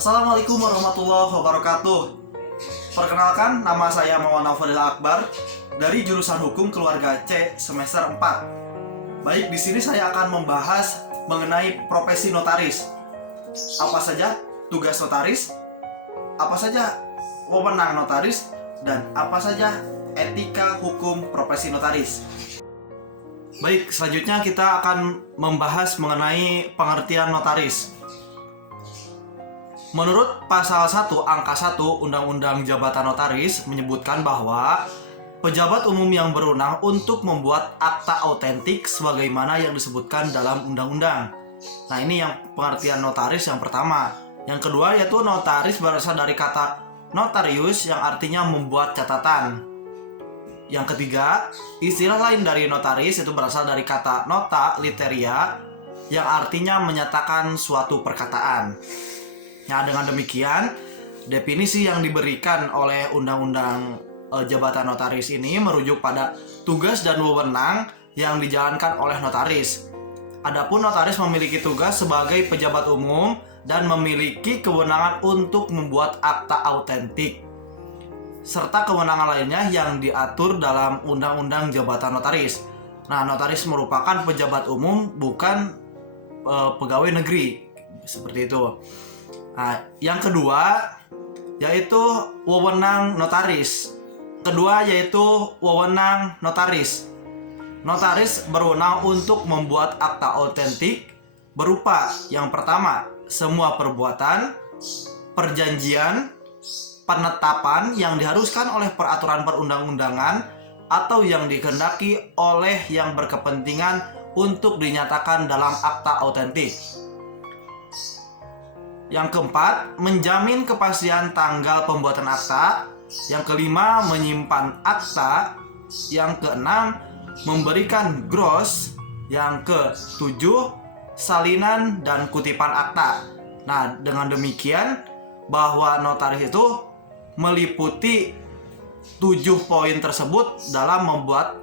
Assalamualaikum warahmatullahi wabarakatuh. Perkenalkan, nama saya Maulana Fadil Akbar dari jurusan Hukum Keluarga C semester 4. Baik, di sini saya akan membahas mengenai profesi notaris. Apa saja tugas notaris? Apa saja wewenang notaris? Dan apa saja etika hukum profesi notaris? Baik, selanjutnya kita akan membahas mengenai pengertian notaris. Menurut pasal 1 angka 1 Undang-Undang Jabatan Notaris menyebutkan bahwa pejabat umum yang berwenang untuk membuat akta autentik sebagaimana yang disebutkan dalam undang-undang. Nah, ini yang pengertian notaris yang pertama. Yang kedua yaitu notaris berasal dari kata notarius yang artinya membuat catatan. Yang ketiga, istilah lain dari notaris itu berasal dari kata nota literia yang artinya menyatakan suatu perkataan. Nah, dengan demikian, definisi yang diberikan oleh Undang-Undang Jabatan Notaris ini merujuk pada tugas dan wewenang yang dijalankan oleh notaris. Adapun notaris memiliki tugas sebagai pejabat umum dan memiliki kewenangan untuk membuat akta autentik, serta kewenangan lainnya yang diatur dalam Undang-Undang Jabatan Notaris. Nah, notaris merupakan pejabat umum, bukan pegawai negeri, seperti itu. Nah, yang kedua yaitu wewenang notaris. Kedua yaitu wewenang notaris. Notaris berwenang untuk membuat akta autentik berupa yang pertama, semua perbuatan, perjanjian, penetapan yang diharuskan oleh peraturan perundang-undangan atau yang dikehendaki oleh yang berkepentingan untuk dinyatakan dalam akta autentik. Yang keempat, menjamin kepastian tanggal pembuatan akta. Yang kelima, menyimpan akta. Yang keenam, memberikan gros. Yang ketujuh, salinan dan kutipan akta. Nah, dengan demikian bahwa notaris itu meliputi 7 poin tersebut dalam membuat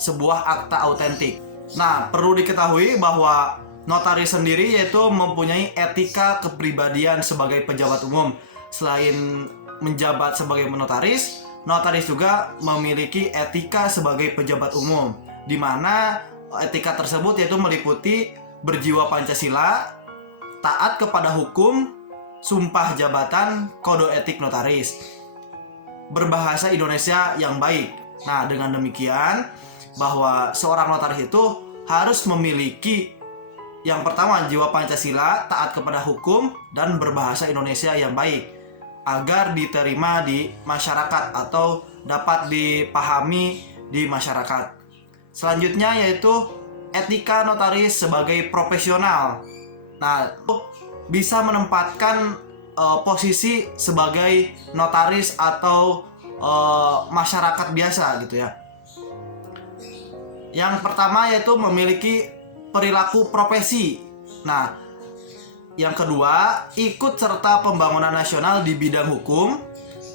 sebuah akta autentik. Nah, perlu diketahui bahwa notaris sendiri yaitu mempunyai etika kepribadian sebagai pejabat umum. Selain menjabat sebagai notaris, notaris juga memiliki etika sebagai pejabat umum, di mana etika tersebut yaitu meliputi berjiwa Pancasila, taat kepada hukum, sumpah jabatan, kode etik notaris, berbahasa Indonesia yang baik. Nah, dengan demikian bahwa seorang notaris itu harus memiliki yang pertama, jiwa Pancasila, taat kepada hukum, dan berbahasa Indonesia yang baik agar diterima di masyarakat atau dapat dipahami di masyarakat. Selanjutnya yaitu etika notaris sebagai profesional. Nah, bisa menempatkan posisi sebagai notaris atau masyarakat biasa gitu ya. Yang pertama yaitu memiliki perilaku profesi. Nah, yang kedua, ikut serta pembangunan nasional di bidang hukum.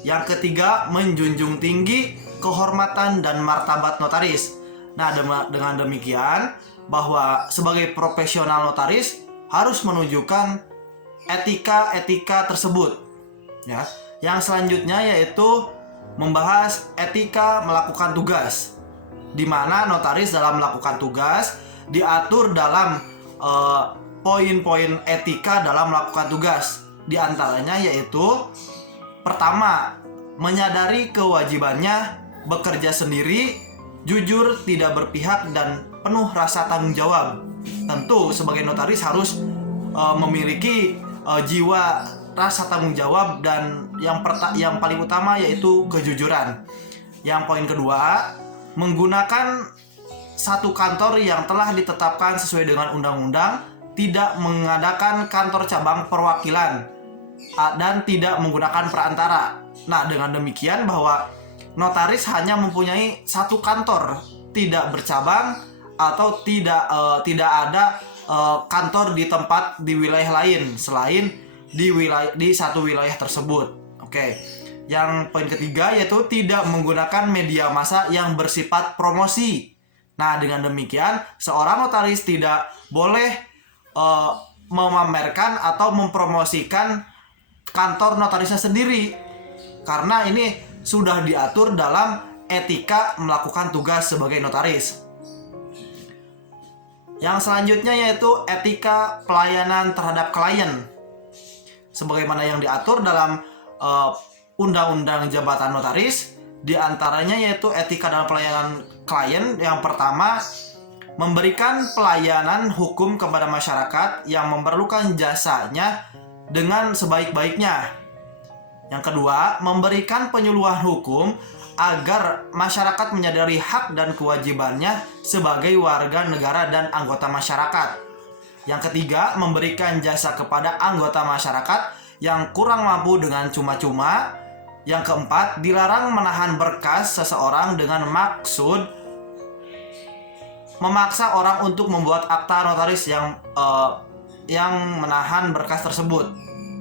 Yang ketiga, menjunjung tinggi kehormatan dan martabat notaris. Nah, dengan demikian bahwa sebagai profesional notaris harus menunjukkan etika-etika tersebut. Ya. Yang selanjutnya yaitu membahas etika melakukan tugas, di mana notaris dalam melakukan tugas diatur dalam poin-poin etika dalam melakukan tugas. Di antaranya yaitu pertama, menyadari kewajibannya bekerja sendiri, jujur, tidak berpihak, dan penuh rasa tanggung jawab. Tentu sebagai notaris harus memiliki jiwa rasa tanggung jawab, dan yang paling utama yaitu kejujuran. Yang poin kedua, menggunakan satu kantor yang telah ditetapkan sesuai dengan undang-undang, tidak mengadakan kantor cabang perwakilan, dan tidak menggunakan perantara. Nah, dengan demikian bahwa notaris hanya mempunyai satu kantor, tidak bercabang atau tidak ada kantor di tempat di wilayah lain selain di satu wilayah tersebut. Oke. Yang poin ketiga yaitu tidak menggunakan media massa yang bersifat promosi. Nah, dengan demikian seorang notaris tidak boleh memamerkan atau mempromosikan kantor notarisnya sendiri, karena ini sudah diatur dalam etika melakukan tugas sebagai notaris. Yang selanjutnya yaitu etika pelayanan terhadap klien, sebagaimana yang diatur dalam Undang-Undang Jabatan Notaris. Di antaranya yaitu etika dalam pelayanan klien. Yang pertama, memberikan pelayanan hukum kepada masyarakat yang memerlukan jasanya dengan sebaik-baiknya. Yang kedua, memberikan penyuluhan hukum agar masyarakat menyadari hak dan kewajibannya sebagai warga negara dan anggota masyarakat. Yang ketiga, memberikan jasa kepada anggota masyarakat yang kurang mampu dengan cuma-cuma. Yang keempat, dilarang menahan berkas seseorang dengan maksud memaksa orang untuk membuat akta notaris yang menahan berkas tersebut.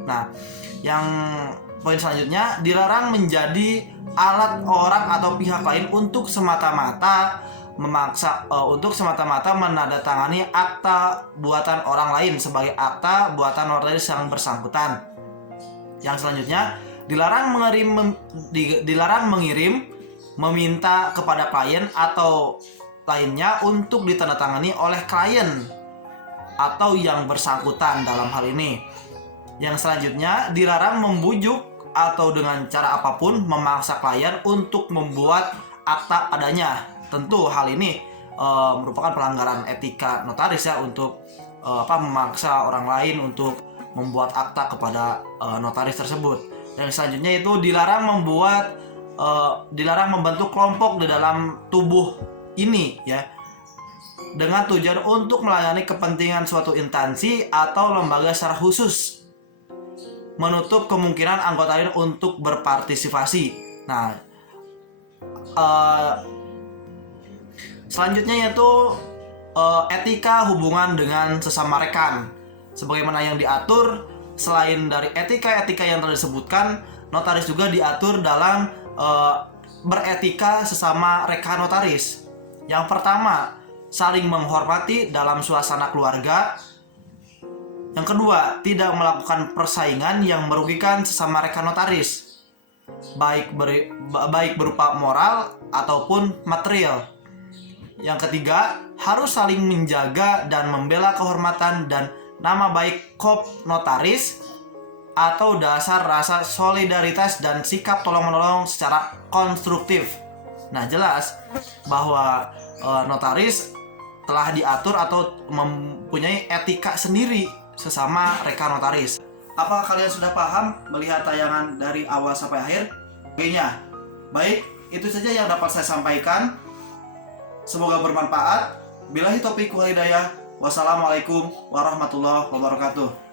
Nah, yang poin selanjutnya, dilarang menjadi alat orang atau pihak lain untuk semata-mata menandatangani akta buatan orang lain sebagai akta buatan notaris yang bersangkutan. Yang selanjutnya, dilarang mengirim, meminta kepada klien atau lainnya untuk ditandatangani oleh klien atau yang bersangkutan dalam hal ini. Yang selanjutnya, dilarang membujuk atau dengan cara apapun memaksa klien untuk membuat akta padanya. Tentu hal ini merupakan pelanggaran etika notaris ya, untuk memaksa orang lain untuk membuat akta kepada notaris tersebut. Yang selanjutnya itu dilarang membentuk kelompok di dalam tubuh ini ya, dengan tujuan untuk melayani kepentingan suatu instansi atau lembaga secara khusus, menutup kemungkinan anggota lain untuk berpartisipasi. Nah, selanjutnya yaitu etika hubungan dengan sesama rekan. Sebagaimana yang diatur, selain dari etika-etika yang telah disebutkan, notaris juga diatur dalam beretika sesama rekan notaris. Yang pertama, saling menghormati dalam suasana keluarga. Yang kedua, tidak melakukan persaingan yang merugikan sesama rekan notaris, baik berupa moral ataupun material. Yang ketiga, harus saling menjaga dan membela kehormatan dan nama baik kop notaris atau dasar rasa solidaritas dan sikap tolong-menolong secara konstruktif. Nah, jelas bahwa notaris telah diatur atau mempunyai etika sendiri sesama rekan notaris. Apakah kalian sudah paham melihat tayangan dari awal sampai akhir? Oke-nya. Baik, itu saja yang dapat saya sampaikan. Semoga bermanfaat. Billahi taufiq wal hidayah. Wassalamualaikum warahmatullahi wabarakatuh.